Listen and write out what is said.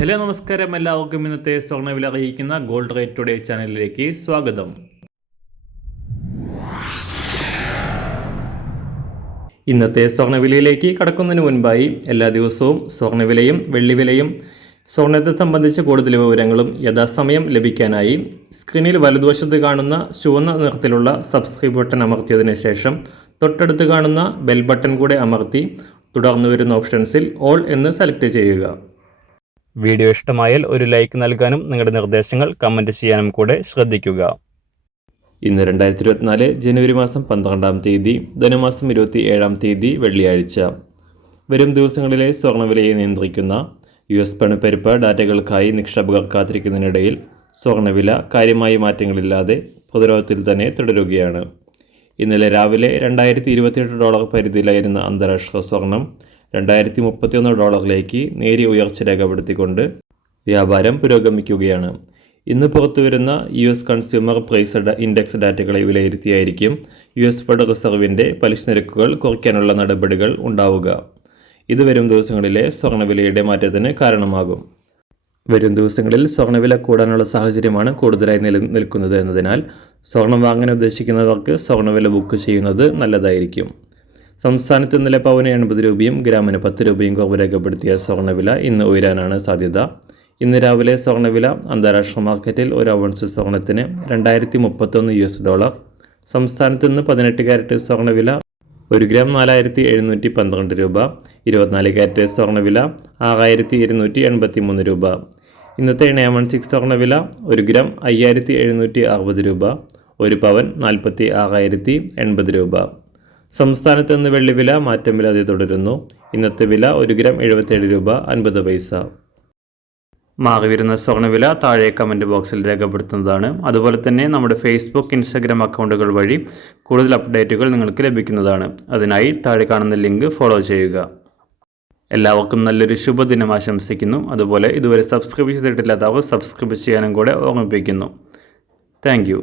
Hello നമസ്കാരം, എല്ലാവർക്കും ഇന്നത്തെ സ്വർണ്ണവില അറിയിക്കുന്ന ഗോൾഡ് റേറ്റ് ടുഡേ ചാനലിലേക്ക് സ്വാഗതം. ഇന്നത്തെ സ്വർണ്ണവിലയിലേക്ക് കടക്കുന്നതിന് മുൻപായി എല്ലാ ദിവസവും സ്വർണ്ണവിലയും വെള്ളിവിലയും സ്വർണ്ണത്തെ സംബന്ധിച്ച കൂടുതൽ വിവരങ്ങളും യഥാസമയം ലഭിക്കാനായി സ്ക്രീനിൽ വലതുവശത്ത് കാണുന്ന ചുവന്ന നിറത്തിലുള്ള സബ്സ്ക്രൈബ് ബട്ടൺ അമർത്തിയതിനു ശേഷം തൊട്ടടുത്ത് കാണുന്ന ബെൽ ബട്ടൺ കൂടെ അമർത്തി തുടർന്ന് വരുന്ന ഓപ്ഷൻസിൽ ഓൾ എന്ന് സെലക്ട് ചെയ്യുക. വീഡിയോ ഇഷ്ടമായാൽ ഒരു ലൈക്ക് നൽകാനും നിങ്ങളുടെ നിർദ്ദേശങ്ങൾ കമൻറ്റ് ചെയ്യാനും കൂടെ ശ്രദ്ധിക്കുക. ഇന്ന് 2024 ജനുവരി മാസം 12-ാം തീയതി, ധനുമാസം 27-ാം തീയതി വെള്ളിയാഴ്ച. വരും ദിവസങ്ങളിലെ സ്വർണ്ണവിലയെ നിയന്ത്രിക്കുന്ന US പണപ്പെരുപ്പ ഡാറ്റകൾക്കായി നിക്ഷേപകർ കാത്തിരിക്കുന്നതിനിടയിൽ സ്വർണ്ണവില കാര്യമായ മാറ്റങ്ങളില്ലാതെ പ്രതിരോധത്തിൽ തന്നെ തുടരുകയാണ്. ഇന്നലെ രാവിലെ $2028 പരിധിയിലായിരുന്ന അന്താരാഷ്ട്ര സ്വർണം $2031 നേരിയ ഉയർച്ച രേഖപ്പെടുത്തിക്കൊണ്ട് വ്യാപാരം പുരോഗമിക്കുകയാണ്. ഇന്ന് പുറത്തുവരുന്ന US കൺസ്യൂമർ പ്രൈസ് ഇൻഡെക്സ് ഡാറ്റകളെ വിലയിരുത്തിയായിരിക്കും US ഫെഡ് റിസർവിൻ്റെ പലിശ നിരക്കുകൾ കുറയ്ക്കാനുള്ള നടപടികൾ ഉണ്ടാവുക. ഇത് വരും ദിവസങ്ങളിലെ സ്വർണ്ണവിലയുടെ മാറ്റത്തിന് കാരണമാകും. വരും ദിവസങ്ങളിൽ സ്വർണ്ണവില കൂടാനുള്ള സാഹചര്യമാണ് കൂടുതലായി നിൽക്കുന്നത് എന്നതിനാൽ സ്വർണം വാങ്ങാൻ ഉദ്ദേശിക്കുന്നവർക്ക് സ്വർണ്ണവില ബുക്ക് ചെയ്യുന്നത് നല്ലതായിരിക്കും. സംസ്ഥാനത്ത് ഇന്നലെ പവന് 80 രൂപയും ഗ്രാമിന് 10 രൂപയും കുറവ് രേഖപ്പെടുത്തിയ സ്വർണ്ണവില ഇന്ന് ഉയരാനാണ് സാധ്യത. ഇന്ന് രാവിലെ സ്വർണ്ണവില അന്താരാഷ്ട്ര മാർക്കറ്റിൽ ഒരു ഔൺസ് സ്വർണ്ണത്തിന് $2031. സംസ്ഥാനത്ത് ഇന്ന് 18 ക്യാരറ്റ് സ്വർണ്ണവില 1 ഗ്രാം 4712 രൂപ, 24 ക്യാരറ്റ് സ്വർണ്ണവില 6283 രൂപ. ഇന്നത്തെ 916 സ്വർണ്ണവില 1 ഗ്രാം 5760 രൂപ, 1 പവൻ 46,080 രൂപ. സംസ്ഥാനത്ത് നിന്ന് വെള്ളിവില മാറ്റമില്ലാതെ തുടരുന്നു. ഇന്നത്തെ വില 1 ഗ്രാം 77 രൂപ 50 പൈസ. മാറിവരുന്ന സ്വർണ്ണവില താഴെ കമൻറ്റ് ബോക്സിൽ രേഖപ്പെടുത്തുന്നതാണ്. അതുപോലെ തന്നെ നമ്മുടെ ഫേസ്ബുക്ക്, ഇൻസ്റ്റാഗ്രാം അക്കൗണ്ടുകൾ വഴി കൂടുതൽ അപ്ഡേറ്റുകൾ നിങ്ങൾക്ക് ലഭിക്കുന്നതാണ്. അതിനായി താഴെ കാണുന്ന ലിങ്ക് ഫോളോ ചെയ്യുക. എല്ലാവർക്കും നല്ലൊരു ശുഭദിനം ആശംസിക്കുന്നു. അതുപോലെ ഇതുവരെ സബ്സ്ക്രൈബ് ചെയ്തിട്ടില്ലാത്തവർ സബ്സ്ക്രൈബ് ചെയ്യാനും കൂടെ ഓർമ്മിപ്പിക്കുന്നു. Thank you.